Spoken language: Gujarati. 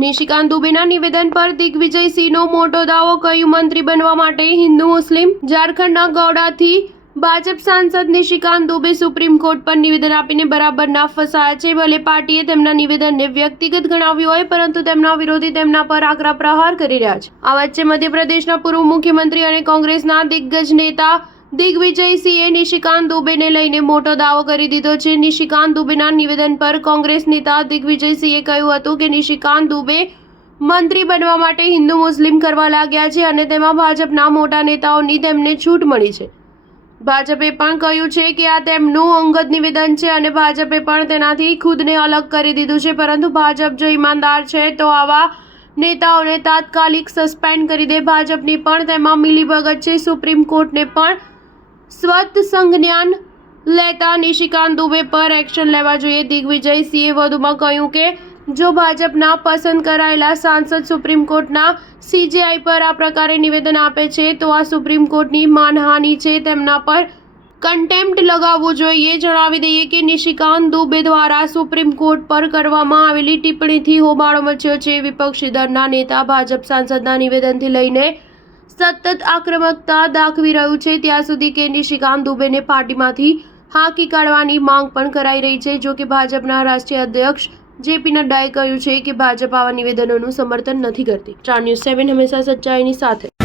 નિશિકાંત દુબેના નિવેદન પર દિગ્વિજયસિંહનો મોટો દાવો, કહ્યું મંત્રી બનવા માટે હિન્દુ મુસ્લિમ। ઝારખંડના ગૌડાથી ભાજપ સાંસદ નિશિકાંત દુબે સુપ્રીમ કોર્ટ પર નિવેદન આપીને બરાબરના ફસાયા છે। ભલે પાર્ટીએ તેમના નિવેદનને વ્યક્તિગત ગણાવ્યું હોય, પરંતુ તેમના વિરોધી તેમના પર આકરા પ્રહાર કરી રહ્યા છે। આ વચ્ચે મધ્યપ્રદેશના પૂર્વ મુખ્યમંત્રી અને કોંગ્રેસના દિગ્ગજ નેતા દિગ્વિજયસિંહે નિશિકાંત દુબેને લઈને મોટો દાવો કરી દીધો છે। નિશિકાંત દુબેના નિવેદન પર કોંગ્રેસ નેતા દિગ્વિજયસિંહે કહ્યું હતું કે નિશિકાંત દુબે મંત્રી બનવા માટે હિન્દુ મુસ્લિમ કરવા લાગ્યા છે અને તેમાં ભાજપના મોટા નેતાઓની તેમને છૂટ મળી છે। ભાજપે પણ કહ્યું છે કે આ તેમનું અંગત નિવેદન છે અને ભાજપે પણ તેનાથી ખુદને અલગ કરી દીધું છે, પરંતુ ભાજપ જો ઈમાનદાર છે તો આવા નેતાઓને તાત્કાલિક સસ્પેન્ડ કરી દે। ભાજપની પણ તેમાં મિલીભગત છે। સુપ્રીમ કોર્ટને પણ સ્વત સંજ્ઞાન લેતા નિશિકાંત દુબે પર એક્શન લેવા જોઈએ। દિગ્વિજયસિંહે વધુમાં કહ્યું કે જો ભાજપના પસંદ કરાયેલા સાંસદ સુપ્રીમ કોર્ટના CJI પર આ પ્રકારે નિવેદન આપે છે તો આ સુપ્રીમ કોર્ટની માનહાનિ છે, તેમના પર કન્ટેમ્પ્ટ લગાવવું જોઈએ। જણાવી દઈએ કે નિશિકાંત દુબે દ્વારા સુપ્રીમ કોર્ટ પર કરવામાં આવેલી ટિપ્પણીથી હોબાળો મચ્યો છે। વિપક્ષી દળના નેતા ભાજપ સાંસદના નિવેદનથી લઈને સતત આક્રમકતા દાખવી રહ્યું છે, ત્યાં સુધી કે નિશિકાંત દુબેને પાર્ટીમાંથી હાંકી કાઢવાની માંગ પણ કરાઈ રહી છે। જો કે ભાજપના રાષ્ટ્રીય અધ્યક્ષ JP નડ્ડાએ કહ્યું છે કે ભાજપ આવા નિવેદનોનું સમર્થન નથી કરતી। સ્ટાર ન્યૂઝ 7 હંમેશા સચ્ચાઈની સાથે।